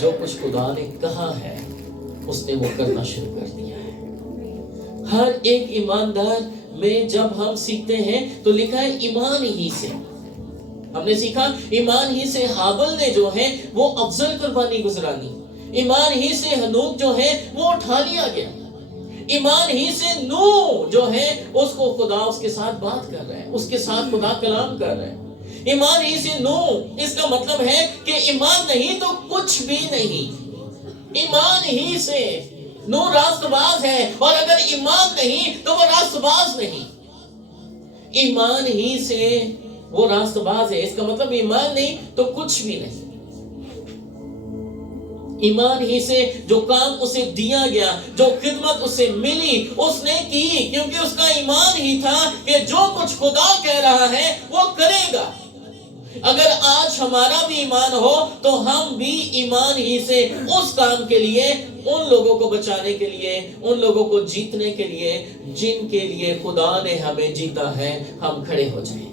جو کچھ خدا نے کہا ہے اس نے وہ کرنا شروع کر دیا ہے۔ ہر ایک ایماندار میں جب ہم سیکھتے ہیں تو لکھا ہے ایمان ہی سے، ہم نے سیکھا ایمان ہی سے حابل نے جو ہے وہ افضل قربانی گزرانی، ایمان ہی سے ہنوک جو ہے وہ اٹھا لیا گیا، ایمان ہی سے نوح جو ہے اس کو خدا اس کے ساتھ بات کر رہا ہے، اس کے ساتھ خدا کلام کر رہا ہے۔ ایمان ہی سے نوح، اس کا مطلب ہے کہ ایمان نہیں تو کچھ بھی نہیں۔ ایمان ہی سے نوح راست باز ہے، اور اگر ایمان نہیں تو وہ راست باز نہیں۔ ایمان ہی سے وہ راست باز ہے، اس کا مطلب ایمان نہیں تو کچھ بھی نہیں۔ ایمان ہی سے جو کام اسے دیا گیا، جو خدمت اسے ملی، اس نے کی، کیونکہ اس کا ایمان ہی تھا کہ جو کچھ خدا کہہ رہا ہے وہ کرے گا۔ اگر آج ہمارا بھی ایمان ہو تو ہم بھی ایمان ہی سے اس کام کے لیے، ان لوگوں کو بچانے کے لیے، ان لوگوں کو جیتنے کے لیے جن کے لیے خدا نے ہمیں جیتا ہے، ہم کھڑے ہو جائیں۔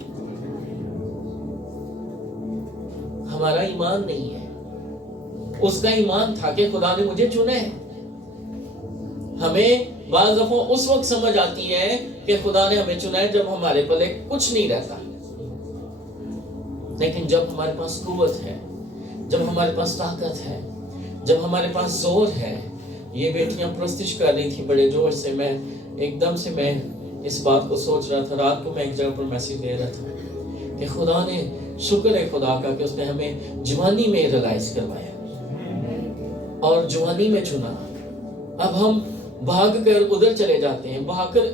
ہمارا ایمان نہیں ہے، اس کا ایمان تھا کہ خدا نے مجھے چنا ہے۔ ہمیں بعض دفعہ اس وقت سمجھ آتی ہے کہ خدا نے ہمیں چنا ہے جب ہمارے پلے کچھ نہیں رہتا، لیکن جب ہمارے پاس قوت ہے، جب ہمارے پاس طاقت ہے، جب ہمارے پاس زور ہے۔ یہ بیٹیاں پرستش کر رہی تھی بڑے جوش سے، میں ایک دم سے میں اس بات کو سوچ رہا تھا، رات کو میں ایک جگہ پر میسیج دے رہا تھا کہ خدا نے، شکر ہے خدا کا کہ اس نے ہمیں جوانی میں ریلائز کروایا اور جوانی میں چنا۔ اب ہم بھاگ کر ادھر چلے جاتے ہیں، بھاگ کر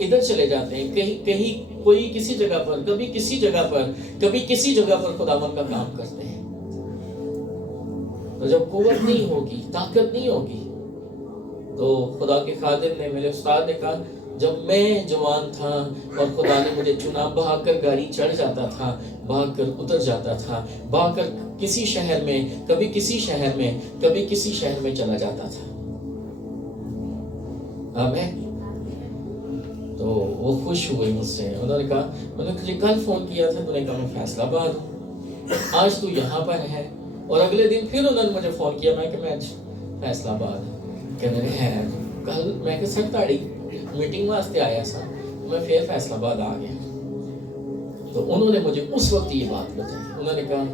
ادھر چلے جاتے ہیں، کہیں کوئی کسی جگہ پر، کبھی کسی جگہ پر، کبھی کسی جگہ پر خداوند کا کام کرتے ہیں۔ تو جب قوت نہیں ہوگی، طاقت نہیں ہوگی، تو خدا کے خادم نے، میرے استاد نے کہا، جب میں جوان تھا اور خدا نے مجھے چنا، بھاگ کر گاڑی چڑھ جاتا تھا، بھاگ کر اتر جاتا تھا، بھاگ کر کسی شہر میں، کبھی کسی شہر میں، کبھی کسی شہر میں چلا جاتا تھا۔ آمین۔ تو وہ خوش ہوئے مجھ سے، انہوں نے کہا، میں نے تجھے کل فون کیا تھا، تو نے کہا میں فیصلہ آباد ہوں، آج تو یہاں پر ہے، اور اگلے دن پھر انہوں نے مجھے فون کیا، میں کہ میں فیصلہ آباد کہنے رہے ہیں، کل میں کہ سر تاڑی میٹنگ واسطے آیا سا، میں پھر فیصلہ آباد آ گیا۔ تو انہوں نے مجھے اس وقت یہ بات بتائی، انہوں نے کہا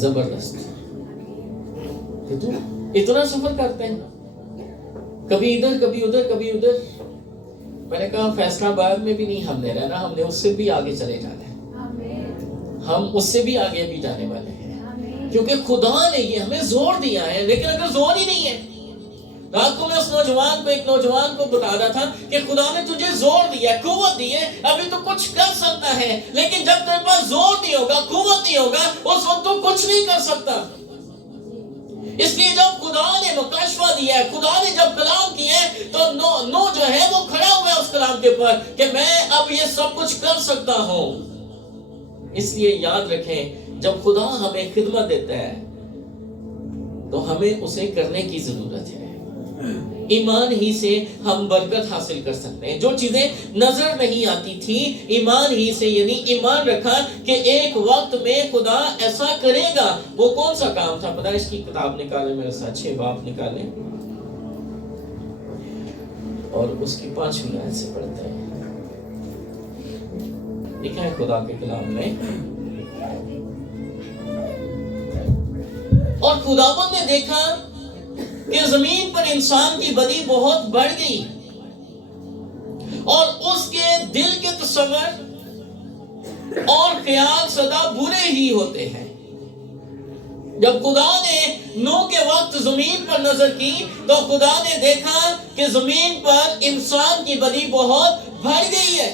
زبردست کہ تو اتنا سفر کرتے ہیں، کبھی ادھر کبھی ادھر کبھی ادھر۔ میں نے کہا فیصلہ آباد میں بھی نہیں ہم نے رہنا، ہم نے اس سے بھی آگے چلے جانا ہے، ہم اس سے بھی آگے بھی جانے والے ہیں، کیونکہ خدا نے یہ ہمیں زور دیا ہے۔ لیکن اگر زور ہی نہیں ہے، رات کو میں اس نوجوان کو، ایک نوجوان کو بتا رہا تھا کہ خدا نے تجھے زور دیا ہے، قوت دی ہے، ابھی تو کچھ کر سکتا ہے، لیکن جب تیرے پاس زور نہیں ہوگا، قوت نہیں ہوگا، اس وقت تو کچھ نہیں کر سکتا۔ اس لیے جب خدا نے مکاشفہ دیا ہے، خدا نے جب کلام کیا ہے، تو نو جو ہے وہ کھڑا ہوا ہے اس کلام کے اوپر کہ میں اب یہ سب کچھ کر سکتا ہوں۔ اس لیے یاد رکھیں، جب خدا ہمیں خدمت دیتا ہے تو ہمیں اسے کرنے کی ضرورت ہے۔ ایمان ہی سے ہم برکت حاصل کر سکتے ہیں۔ جو چیزیں نظر نہیں آتی تھی، ایمان ہی سے، یعنی ایمان رکھا کہ ایک وقت میں خدا ایسا کرے گا۔ وہ کون سا کام تھا؟ پتہ ہے، اس کی کتاب نکالے میرے ساتھ، 6 باب نکالیں اور اس کی 5ویں آیت سے پڑھتے ہیں۔ لکھا ہے خدا کے کلام میں، اور خداوند نے دیکھا کہ زمین پر انسان کی بدی بہت بڑھ گئی، اور اس کے دل کے تصور اور خیال سدا برے ہی ہوتے ہیں۔ جب خدا نے نوح کے وقت زمین پر نظر کی تو خدا نے دیکھا کہ زمین پر انسان کی بدی بہت بڑھ گئی ہے۔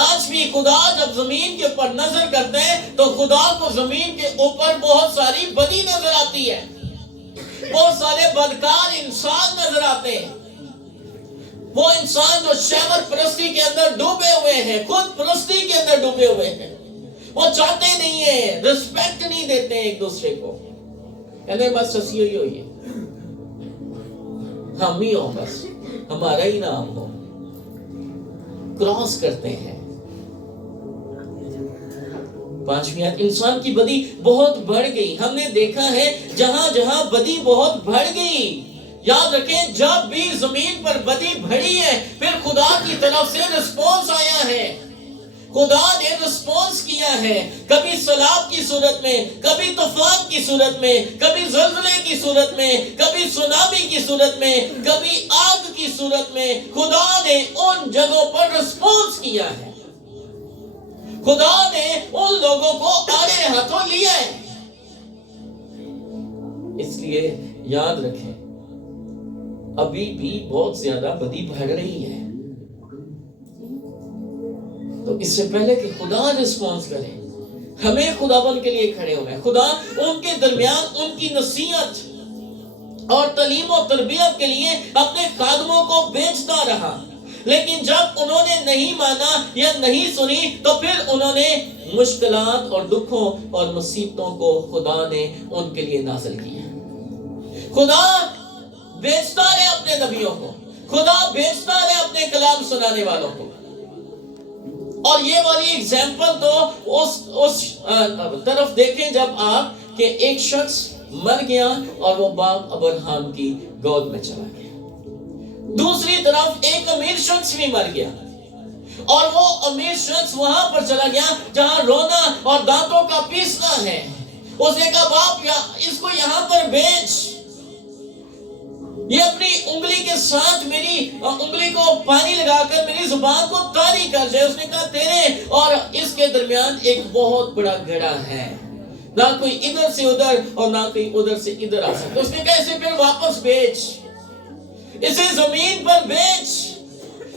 آج بھی خدا جب زمین کے اوپر نظر کرتے ہیں تو خدا کو زمین کے اوپر بہت ساری بدی نظر آتی ہے، بہت سارے بدکار انسان نظر آتے ہیں۔ وہ انسان جو شہوت پرستی کے اندر ڈوبے ہوئے ہیں، خود پرستی کے اندر ڈوبے ہوئے ہیں، وہ چاہتے نہیں ہیں، رسپیکٹ نہیں دیتے ہیں ایک دوسرے کو، کہتے ہیں بس اسی ہوئی ہے، ہم ہی ہوں، بس ہمارا ہی نام ہو، کراس کرتے ہیں۔ 5ویں آیت، انسان کی بدی بہت بڑھ گئی. ہم نے دیکھا ہے جہاں جہاں بدی بہت بڑھ گئی، یاد رکھیں جب بھی زمین پر بدی بڑھی ہے پھر خدا کی طرف سے رسپونس آیا ہے. خدا نے رسپونس کیا ہے، کبھی سیلاب کی صورت میں، کبھی طوفان کی صورت میں، کبھی زلزلے کی صورت میں، کبھی سونامی کی صورت میں، کبھی آگ کی صورت میں. خدا نے ان جگہوں پر رسپونس کیا ہے. خدا نے ان لوگوں کو آڑے ہاتھوں لیا ہے. اس لیے یاد رکھیں ابھی بھی بہت زیادہ بدی بڑھ رہی ہے. تو اس سے پہلے کہ خدا رسپونس کرے ہمیں خداوند کے لیے کھڑے ہوئے. خدا ان کے درمیان ان کی نصیحت اور تعلیم و تربیت کے لیے اپنے خادموں کو بھیجتا رہا، لیکن جب انہوں نے نہیں مانا یا نہیں سنی تو پھر انہوں نے مشکلات اور دکھوں اور مصیبتوں کو خدا نے ان کے لیے نازل کیا. خدا بھیجتا رہے اپنے نبیوں کو، خدا بھیجتا رہے اپنے کلام سنانے والوں کو. اور یہ والی ایگزامپل تو اس طرف دیکھیں جب آپ کہ ایک شخص مر گیا اور وہ باپ ابراہم کی گود میں چلا گیا. دوسری طرف ایک امیر شخص بھی مر گیا اور وہ امیر شخص وہاں پر چلا گیا جہاں رونا اور دانتوں کا پیسنا ہے. اس نے کہا باپ اس کو یہاں پر بھیج، یہ اپنی انگلی کے ساتھ میری انگلی کو پانی لگا کر میری زبان کو طاری کر جائے. اس نے کہا تیرے اور اس کے درمیان ایک بہت بڑا گڑھا ہے، نہ کوئی ادھر سے ادھر اور نہ کوئی ادھر سے ادھر آ سکتا. اس نے کہا اسے پھر واپس بیچ، اسے زمین پر بیچ،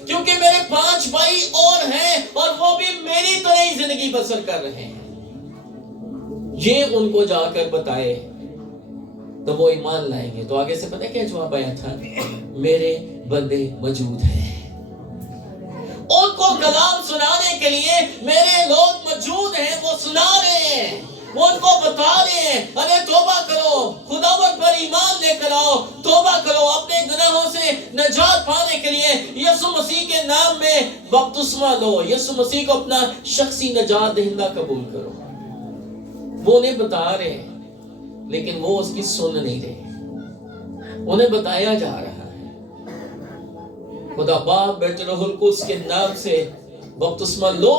کیونکہ میرے 5 بھائی اور ہیں اور وہ بھی میری طرح ہی زندگی بسر کر رہے ہیں. یہ ان کو جا کر بتائے تو وہ ایمان لائیں گے. تو آگے سے پتہ کیا جواب آیا تھا؟ میرے بندے موجود ہیں. ان کو کلام سنانے کے لیے میرے لوگ موجود ہیں، وہ سنا رہے ہیں، وہ ان کو بتا رہے ہیں ارے توبہ کرو، خداوند پر ایمان لے کر آؤ، توبہ کرو، اپنے گناہوں سے نجات پانے کے لیے یسوع مسیح کے نام میں بپتسمہ لو، یسوع مسیح کو اپنا شخصی نجات دہندہ قبول کرو. وہ انہیں بتا رہے ہیں لیکن وہ اس کی سن نہیں رہے. انہیں بتایا جا رہا ہے خدا باپ بیٹے روح القدس کے نام سے بپتسمہ لو،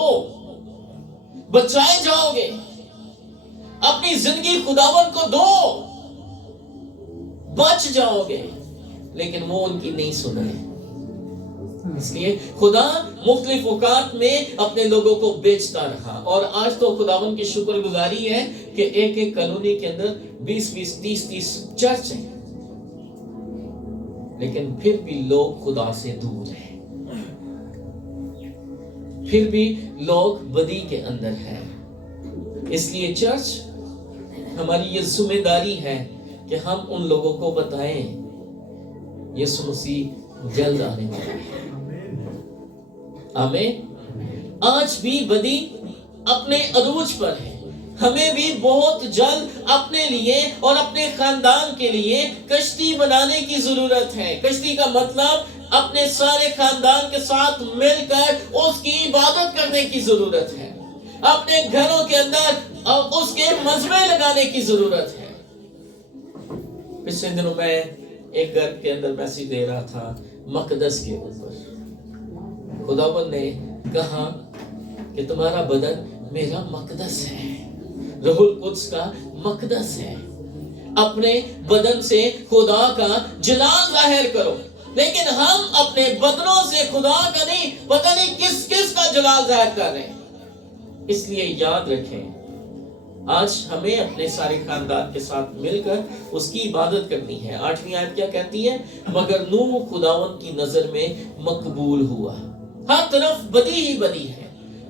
بچائے جاؤ گے، اپنی زندگی خداوند کو دو، بچ جاؤ گے. لیکن وہ ان کی نہیں سنے. اس لیے خدا مختلف اوقات میں اپنے لوگوں کو بیچتا رہا. اور آج تو خداوند کی شکر گزاری ہے کہ ایک ایک کالونی کے اندر 20 30 چرچ ہیں، لیکن پھر بھی لوگ خدا سے دور ہیں، پھر بھی لوگ بدی کے اندر ہیں. اس لیے چرچ ہماری یہ ذمہ داری ہے کہ ہم ان لوگوں کو بتائیں یسوع مسیح جلد آنے والا ہے. آمین. آج بھی بدی اپنے عروج پر ہے. ہمیں بھی بہت جلد اپنے لیے اور اپنے خاندان کے لیے کشتی بنانے کی ضرورت ہے. کشتی کا مطلب اپنے سارے خاندان کے ساتھ مل کر اس کی عبادت کرنے کی ضرورت ہے. اپنے گھروں کے اندر اس کے مذبح لگانے کی ضرورت ہے. پچھلے دنوں میں ایک گھر کے اندر میسیج دے رہا تھا مقدس کے اوپر. خداوند نے کہا کہ تمہارا بدن میرا مقدس ہے، روح القدس کا مقدس ہے. اپنے بدن سے خدا کا جلال ظاہر کرو. لیکن ہم اپنے بدنوں سے خدا کا نہیں، پتہ نہیں کس کس کا جلال ظاہر کر رہے ہیں. اس لیے یاد رکھیں آج ہمیں اپنے سارے خاندان کے ساتھ مل کر اس کی عبادت کرنی ہے. 8ویں آیت کیا کہتی ہے؟ مگر نوح خداوند کی نظر میں مقبول ہوا. ہر طرف بدی ہی بدی ہے،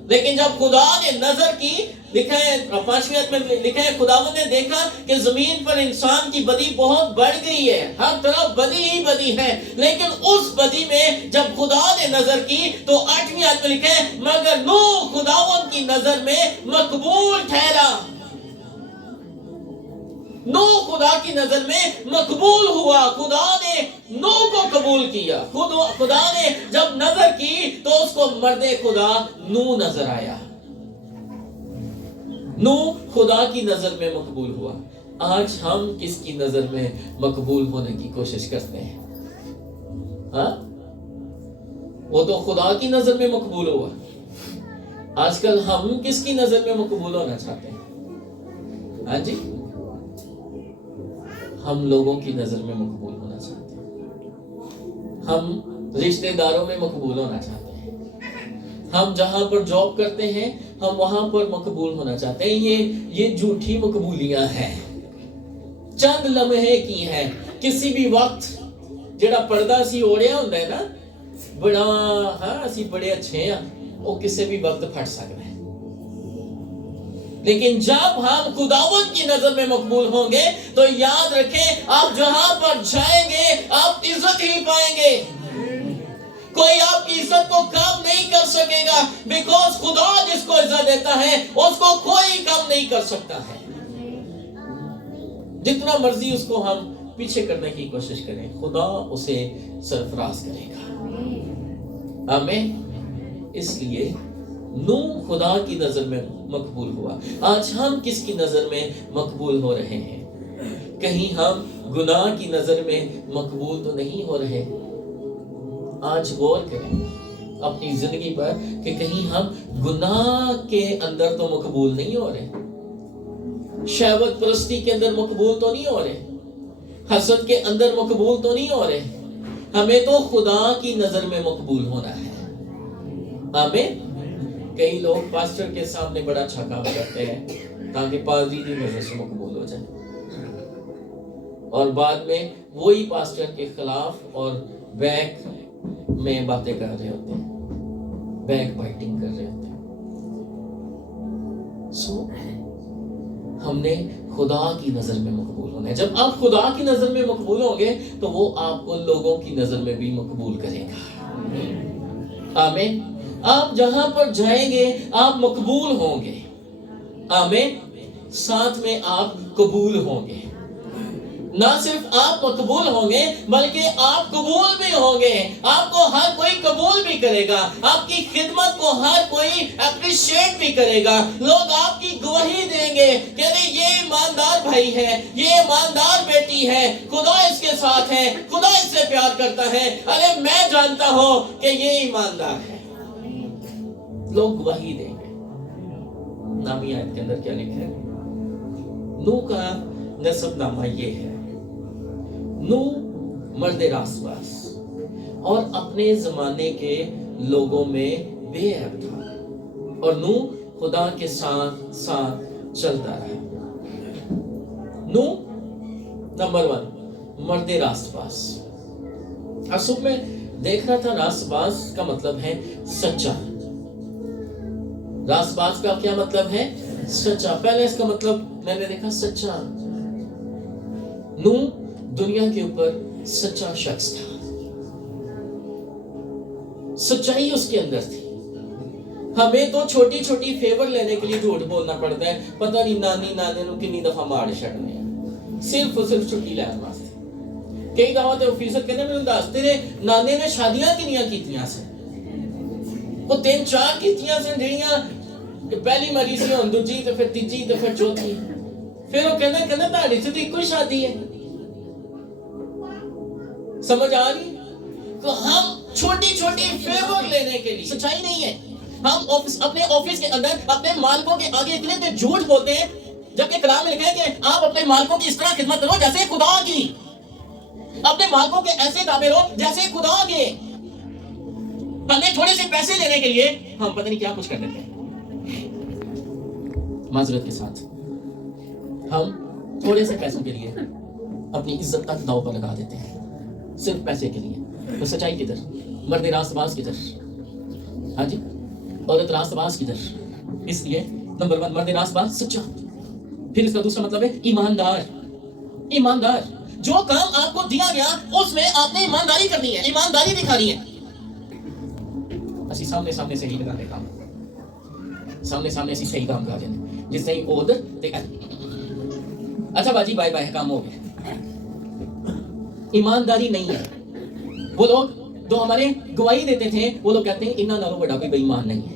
لیکن جب خدا نے نظر کی، لکھا ہے 5ویں آیت میں لکھا ہے خداوند نے دیکھا کہ زمین پر انسان کی بدی بہت بڑھ گئی ہے، ہر طرف بدی ہی بدی ہے. لیکن اس بدی میں جب خدا نے نظر کی تو 8ویں آیت میں لکھا ہے مگر نوح خداوند کی نظر میں مقبول ٹھہرا. نوح خدا کی نظر میں مقبول ہوا. خدا نے نوح کو قبول کیا. خدا نے جب نظر کی تو اس کو مرد خدا نوح نظر آیا. نوح خدا کی نظر میں مقبول ہوا. آج ہم کس کی نظر میں مقبول ہونے کی کوشش کرتے ہیں؟ ہاں، وہ تو خدا کی نظر میں مقبول ہوا. آج کل ہم کس کی نظر میں مقبول ہونا چاہتے ہیں؟ ہاں جی، ہم لوگوں کی نظر میں مقبول ہونا چاہتے ہیں. ہم رشتہ داروں میں مقبول ہونا چاہتے ہیں. ہم جہاں پر جاب کرتے ہیں ہم وہاں پر مقبول ہونا چاہتے ہیں. یہ جھوٹی مقبولیاں ہیں، چند لمحے کی ہیں. کسی بھی وقت جڑا پردہ سی اوڑیا ہوندا ہے نا، بڑا ہاں اسی بڑے اچھے ہیں، وہ کسی بھی وقت پھٹ سکتا ہے. لیکن جب ہم خداوند کی نظر میں مقبول ہوں گے تو یاد رکھیں، آپ جہاں پر جائیں گے آپ عزت ہی پائیں گے. کوئی آپ کی عزت کو کم نہیں کر سکے گا، بیکاز خدا جس کو عزت دیتا ہے اس کو کوئی کم نہیں کر سکتا ہے. جتنا مرضی اس کو ہم پیچھے کرنے کی کوشش کریں، خدا اسے سرفراز کرے گا. آمین. اس لیے نوح خدا کی نظر میں مقبول ہوا. آج ہم کس کی نظر میں مقبول ہو رہے ہیں؟ کہیں ہم گناہ کی نظر میں مقبول تو نہیں ہو رہے؟ آج غور کریں اپنی زندگی پر کہ کہیں ہم گناہ کے اندر تو مقبول نہیں ہو رہے، شہوت پرستی کے اندر مقبول تو نہیں ہو رہے، حسد کے اندر مقبول تو نہیں ہو رہے. ہمیں تو خدا کی نظر میں مقبول ہونا ہے. آمین. کئی لوگ پاسٹر کے سامنے بڑا اچھا کام کرتے ہیں تاکہ پادری کی نظر سے مقبول ہو جائے، اور بعد میں وہی پاسٹر کے خلاف اور بیک میں باتیں کر رہے ہوتے ہیں، بیک بائٹنگ کر رہے ہوتے ہیں. ہم نے خدا کی نظر میں مقبول ہونا ہے. جب آپ خدا کی نظر میں مقبول ہوں گے تو وہ آپ کو لوگوں کی نظر میں بھی مقبول کرے گا. آمین. آپ جہاں پر جائیں گے آپ مقبول ہوں گے. آمین. ساتھ میں آپ قبول ہوں گے. نہ صرف آپ مقبول ہوں گے بلکہ آپ قبول بھی ہوں گے. آپ کو ہر کوئی قبول بھی کرے گا، آپ کی خدمت کو ہر کوئی اپریشیٹ بھی کرے گا. لوگ آپ کی گواہی دیں گے کہ یہ ایماندار بھائی ہے، یہ ایماندار بیٹی ہے، خدا اس کے ساتھ ہے، خدا اس سے پیار کرتا ہے، ارے میں جانتا ہوں کہ یہ ایماندار ہے. لوگ گواہی دیں گے. نامی آیت کے اندر کیا لکھا ہے؟ نوح کا نسب نامہ یہ ہے. نوح مرد راست باز اور اپنے زمانے کے لوگوں میں بے عیب تھا، اور نوح خدا کے ساتھ ساتھ چلتا رہا. نوح نمبر 1 مرد راست باز. اصل میں دیکھ رہا تھا راست باز کا مطلب ہے سچا. راست باز کا کیا مطلب ہے؟ سچا. پہلے اس کا مطلب میں نے دیکھا سچا. نوح دنیا کے اوپر سچا شخص تھا، سچائی اس کے اندر تھی. ہمیں تو چھوٹی چھوٹی فیور لینے کے لیے جھوٹ بولنا پڑتا ہے. پتہ نہیں نانی نانے نو کنی دفعہ مار چھڑنے ہیں صرف اور صرف چھٹی لین واسطے. کئی دعوت آفیسر کہنے میں دس تیرے نانے نے شادیاں کنیاں کیتیاں سے؟ وہ 3-4 کیتیاں سے جڑیاں پہلی مری سی ہن دوجی تے پھر تیجی تے پھر چوتھی. پھر وہ کہنا تہاڈی سے تو ایک ہی شادی ہے. سمجھ آ رہی؟ تو ہم چھوٹی چھوٹی فیور لینے کے لیے، سچائی نہیں ہے. ہم اپنے آفس کے اندر اپنے مالکوں کے آگے اتنے جھوٹ بولتے ہیں، جبکہ کلام میں لکھا ہے کہ آپ اپنے مالکوں کی اس طرح خدمت کرو جیسے خدا کی. اپنے مالکوں کے ایسے تابع رہو جیسے خدا کے. ہمیں تھوڑے سے پیسے لینے کے لیے ہم پتہ نہیں کیا کچھ کر دیتے ہیں. معذرت کے ساتھ ہم تھوڑے سے پیسوں کے لیے اپنی عزت تک داؤ پر لگا دیتے ہیں، صرف پیسے کے لیے. تو سچائی کدھر؟ مرد راست باز کدھر؟ ہاں جی، عورت راست باز کدھر؟ اس لیے نمبر 1 مرد راست باز سچا. پھر اس کا دوسرا مطلب ہے ایماندار. ایماندار. جو کام آپ کو دیا گیا اس میں آپ نے ایمانداری کرنی ہے، ایمانداری دکھانی ہے. اسی سامنے سے ہی لگا دے کام، سامنے سے صحیح کام کر دینے جس سے ادھر دیکھا. اچھا باجی بائے بائے کام ہو گیا. ایمانداری نہیں ہے. وہ لوگ جو ہمارے گواہی دیتے تھے وہ لوگ کہتے ہیں انہاں نالوں بڑا کوئی بے ایمان نہیں ہے.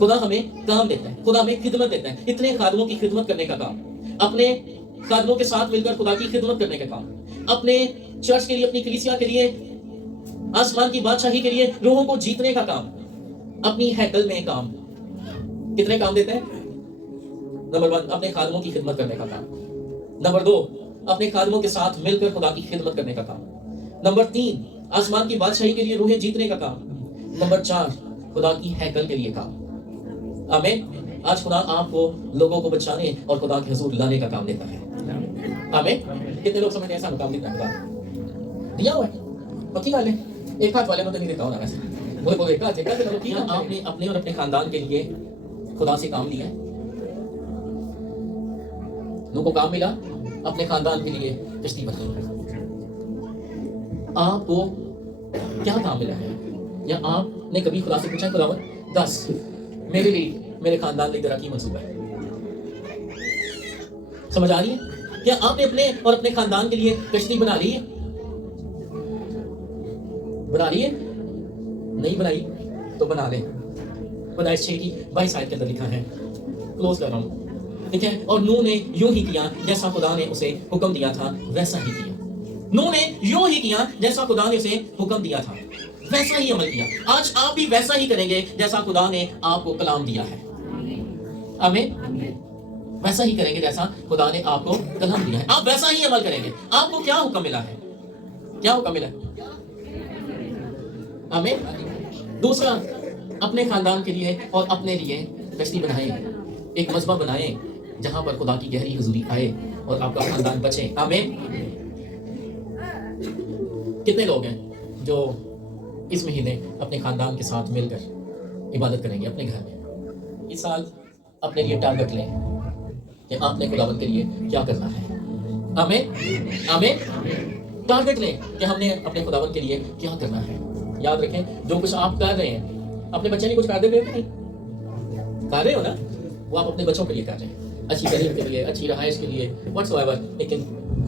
خدا ہمیں کام دیتا ہے، خدا ہمیں خدمت دیتا ہے، اتنے خادموں کی خدمت کرنے کا کام، اپنے خادموں کے ساتھ مل کر خدا کی خدمت کرنے کا کام، اپنے چرچ کے لیے، اپنی کلیسیا کے لیے، آسمان کی بادشاہی کے لیے روحوں کو جیتنے کا کام، اپنی ہیکل میں کام. کتنے کام دیتے ہیں؟ نمبر 1 اپنے خادموں کی خدمت کرنے کا کام. نمبر 2 اپنے خادموں کے ساتھ مل کر خدا کی خدمت کرنے کا کام. نمبر 3 آسمان کی بادشاہی کے لیے روحیں جیتنے کا کام. نمبر 4 خدا کی ہیکل کے لیے کام. آمین. آج خدا آپ کو لوگوں کو بچانے اور خدا کے حضور لانے کا کام دیتا ہے. آمین. کتنے لوگ سمجھتے ہیں ایسا کام دیتا ہے خدا؟ دیا ہوا ہے، پکی گل ہے. ایک ہاتھ والے میں تو نہیں دیتا ہوں نا ویسے، وہ بولے ایک ہاتھ آپ نے اپنے اور اپنے خاندان کے لیے خدا سے کام لیا ہے. لوگوں کو کام ملا اپنے خاندان کے لیے کشتی بنانے. آپ کو کیا کام ملا ہے؟ یا آپ نے کبھی خدا سے پوچھا خدا دس میرے لیے، میرے خاندان لیے تیرا کی منصوبہ ہے؟ سمجھ آ رہی ہے؟ کیا آپ نے اپنے اور اپنے خاندان کے لیے کشتی بنا لی ہے؟ بنا لی ہے؟ نہیں بنائی تو بنا لیں. پیدائش 6 کی 22 آیت کے اندر لکھا ہے، کلوز کر رہا ہوں، ٹھیک ہے. اور نوح نے یوں ہی کیا جیسا خدا نے اسے حکم دیا تھا ویسا ہی کیا. نوح نے یوں ہی کیا جیسا خدا نے اسے حکم دیا تھا، ویسا ہی عمل کیا. آج آپ بھی ویسا ہی کریں گے جیسا خدا نے آپ کو کلام دیا ہے. آمین. ویسا ہی کریں گے جیسا خدا نے آپ کو کلام دیا ہے. آپ ویسا ہی عمل کریں گے. آپ کو کیا حکم ملا ہے؟ کیا حکم ملا ہے؟ آمین. دوسرا، اپنے خاندان کے لیے اور اپنے لیے کشتی بنائیں، ایک مذبح بنائیں جہاں پر خدا کی گہری حضوری آئے اور آپ کا خاندان بچے. آمین. کتنے لوگ ہیں جو اس مہینے اپنے خاندان کے ساتھ مل کر عبادت کریں گے اپنے گھر میں؟ اس سال اپنے لیے ٹارگٹ لیں کہ آپ نے خداوند کے لیے کیا کرنا ہے. آمین. آمین. ٹارگٹ لیں کہ ہم نے اپنے خداوند کے لیے کیا کرنا ہے. یاد رکھیں جو کچھ آپ کر رہے ہیں، اپنے بچے نہیں کچھ کر دے رہے ہو، نہیں کر رہے ہو نا، وہ آپ اپنے بچوں کے لیے کر رہے ہیں، اچھی تعلیم کے لیے، اچھی رہائش کے لیے، واٹس ایور. لیکن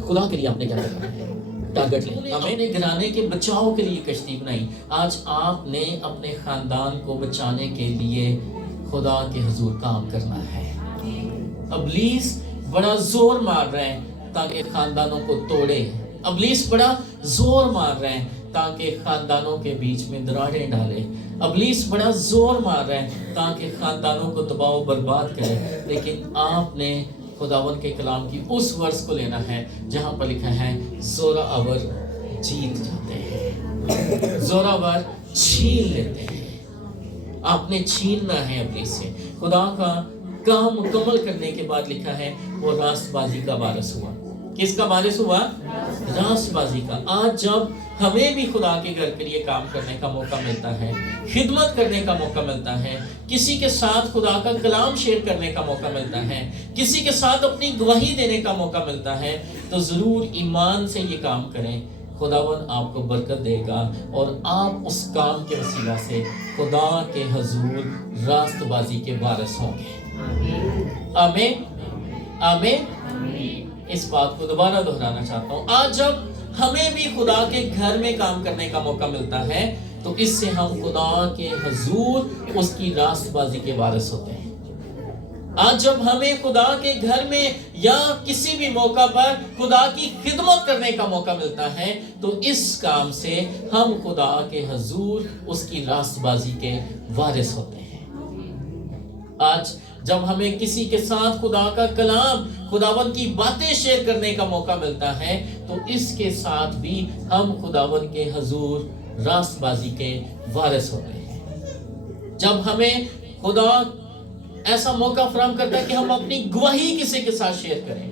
خدا کے لیے آپ نے کیا کرنا ہے؟ ٹارگٹ لیں. ہمیں نے گھرانے کے بچاؤ کے لیے کشتی بنائی. آج آپ نے اپنے خاندان کو بچانے کے لیے خدا کے حضور کام کرنا ہے. ابلیس بڑا زور مار رہے ہیں تاکہ خاندانوں کو توڑے. ابلیس بڑا زور مار رہے ہیں تاکہ خاندانوں کے بیچ میں دراڑیں ڈالے. ابلیس بڑا زور مار رہے ہیں تاکہ خاندانوں کو تباہ و برباد کرے. لیکن آپ نے خداوند کے کلام کی اس ورس کو لینا ہے جہاں پر لکھا ہے زورا آور جیت جاتے ہیں، زورا آور چھین لیتے ہیں. آپ نے چھیننا ہے ابلیس سے. خدا کا کام مکمل کرنے کے بعد لکھا ہے وہ راست بازی کا وارث ہوا. کس کا وارث ہوا؟ راست بازی کا. آج جب ہمیں بھی خدا کے گھر کے لیے کام کرنے کا موقع ملتا ہے، خدمت کرنے کا موقع ملتا ہے، کسی کے ساتھ خدا کا کلام شیئر کرنے کا موقع ملتا ہے، کسی کے ساتھ اپنی گواہی دینے کا موقع ملتا ہے، تو ضرور ایمان سے یہ کام کریں. خداوند آپ کو برکت دے گا اور آپ اس کام کے وسیلہ سے خدا کے حضور راست بازی کے وارث ہوں گے. آمین. آمین. اس بات کو دوبارہ دہرانا چاہتا ہوں. آج جب ہمیں بھی خدا کے گھر میں کام کرنے کا موقع ملتا ہے تو اس سے ہم خدا کے حضور اس کی راست بازی کے وارث ہوتے ہیں. آج جب ہمیں خدا کے گھر میں یا کسی بھی موقع پر خدا کی خدمت کرنے کا موقع ملتا ہے تو اس کام سے ہم خدا کے حضور اس کی راست بازی کے وارث ہوتے ہیں. آج جب ہمیں کسی کے ساتھ خدا کا کلام، خداوند کی باتیں شیئر کرنے کا موقع ملتا ہے تو اس کے ساتھ بھی ہم خداوند کے حضور راست بازی کے وارث ہوتے ہیں. جب ہمیں خدا ایسا موقع فراہم کرتا ہے کہ ہم اپنی گواہی کسی کے ساتھ شیئر کریں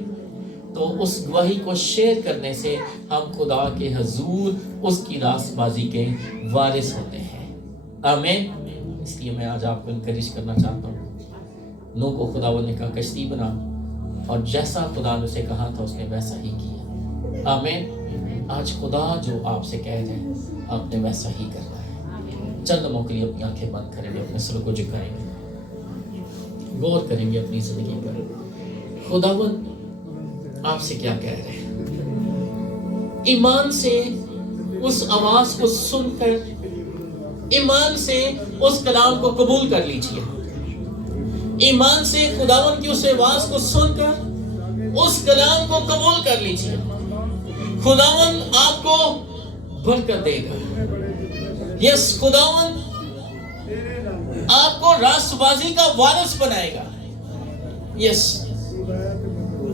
تو اس گواہی کو شیئر کرنے سے ہم خدا کے حضور اس کی راست بازی کے وارث ہوتے ہیں. آمین. اس لیے میں آج آپ کو انکریج کرنا چاہتا ہوں، نوح کو خداوند نے کہا کشتی بنا، اور جیسا خدا نے اسے کہا تھا اس نے ویسا ہی کیا. آمین. آج خدا جو آپ سے کہہ رہے ہیں آپ نے ویسا ہی کرنا ہے. چند لمحوں کے لیے اپنی آنکھیں بند کریں گے، اپنے سر کو جھکائیں گے، غور کریں گے اپنی زندگی پر. خداوند آپ سے کیا کہہ رہے ہیں؟ ایمان سے اس آواز کو سن کر ایمان سے اس کلام کو قبول کر لیجئے. ایمان سے خداوند کی اس آواز کو سن کر اس کلام کو قبول کر لیجیے. خداوند آپ کو برکت دے گا. یس خداوند آپ کو راست بازی کا وارث بنائے گا. یس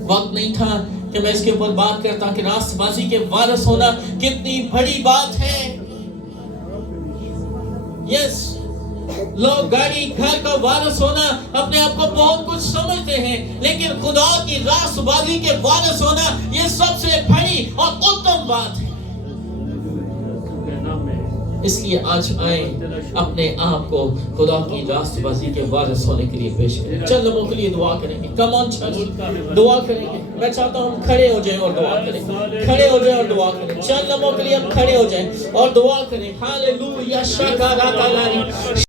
وقت نہیں تھا کہ میں اس کے اوپر بات کرتا کہ راست بازی کے وارث ہونا کتنی بڑی بات ہے. یس لوگ گاڑی گھر کا وارث ہونا اپنے آپ کو بہت کچھ سمجھتے ہیں، لیکن خدا کی راست بازی کے وارث ہونا یہ سب سے بڑی اور اتم بات ہے. اس لیے آج آئیں اپنے آپ کو خدا کی راست بازی کے وارث ہونے کے لیے پیش کریں. چند لمحوں کے لیے دعا کریں گے. کم آن چرچ دعا کریں گے. میں چاہتا ہوں ہم کھڑے ہو جائیں اور دعا کریں. کھڑے ہو جائیں اور دعا کریں. چند لمحوں کے لیے ہم کھڑے ہو جائیں اور دعا کریں. ہاللویا شکر